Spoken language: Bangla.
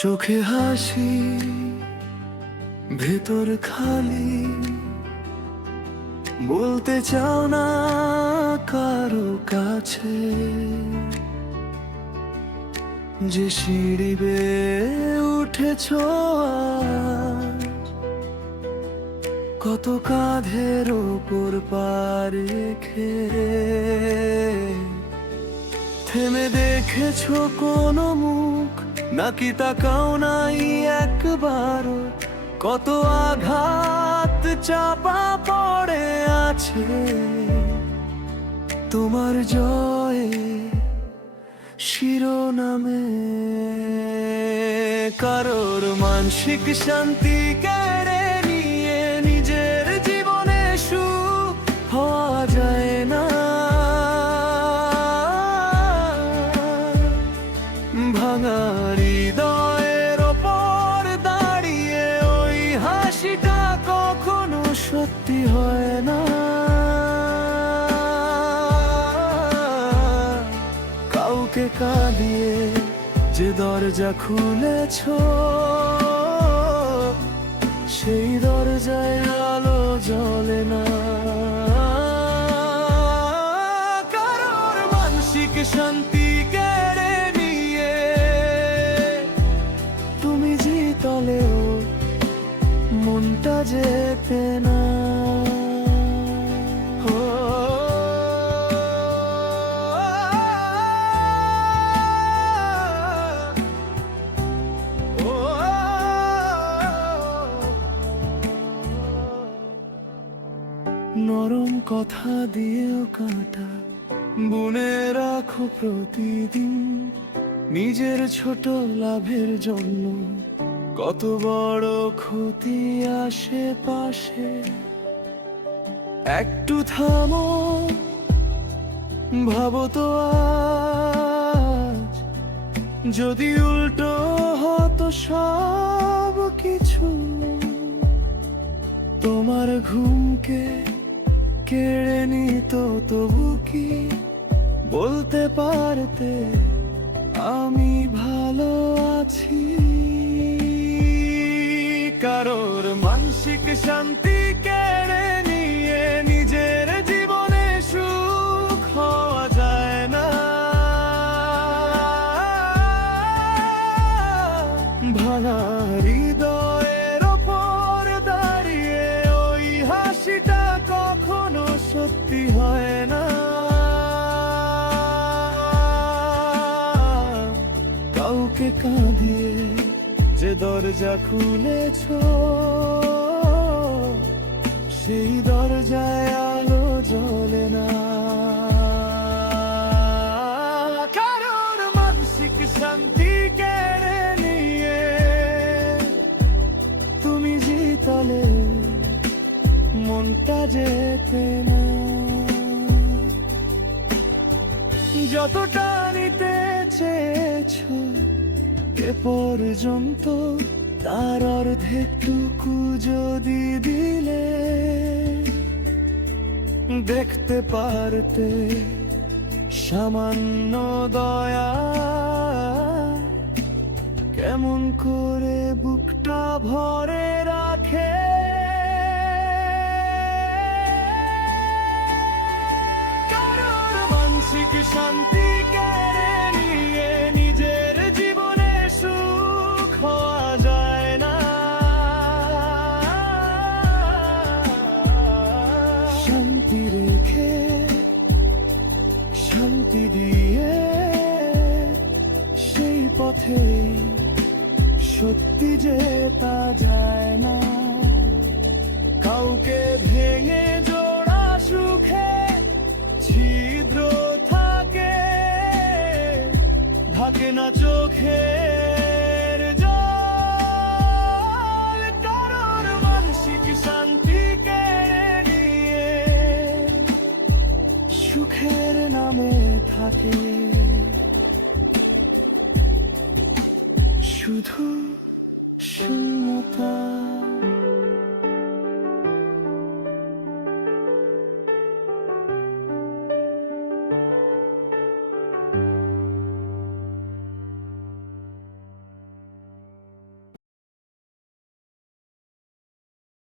চোখে হাসি, ভেতর খালি। বলতে চাও না কারও কাছে, যে সিঁড়ি বেয়ে উঠেছ কত কাঁধের ওপর পা রেখে থেমে দেখেছ কোনো মুখ? নাকি তাকাও নাই একবার কত আঘাত চাপা পড়ে আছে তোমার জয়ে শিরোনামে। কারোর মানসিক শান্তি কেড়ে যে দরজা খুলেছ, সেই দরজায় আলো জ্বলে না। কারোর মানসিক শান্তি কেড়ে নিয়ে তুমি জিতলেও মনটা যেতে না কথা দিয়েও কাঁটা, বুনে রাখো প্রতিদিন। নিজের ছোট লাভের জন্য কত বড় ক্ষতি আশেপাশে একটু থামো, ভাবো তো আজ, যদি উল্টো হতো সব কিছু তোমার ঘুমকে কেড়ে নিত তবু কি বলতে পারতে আমি ভালো আছি? কারোর মানসিক শান্তি কেড়ে নিয়ে নিজের জীবনে সুখ হওয়া যায় না। ভাঙা হৃদয়ের কাঁদিয়ে যে দরজা খুলেছ, সেই দরজায় আলো জ্বলে না। কারোর মানসিক শান্তি কেড়ে নিয়ে তুমি জিতলে, মনটা যেতে না। যতটা নিতে চেয়েছো এ পর্যন্ত তার অর্ধেকটুকু যদি দিলে দেখতে পারতে সামান্য দয়া। কেমন করে বুকটা ভরে রাখে? মানসিক শান্তি কেড়ে নিয়ে সত্যি যেতা যায় না। কাউকে ভেঙে জোড়া সুখে ছিদ্র থাকে থাকে না চোখে জল। কারোর মানসিক 殊途寻我吧。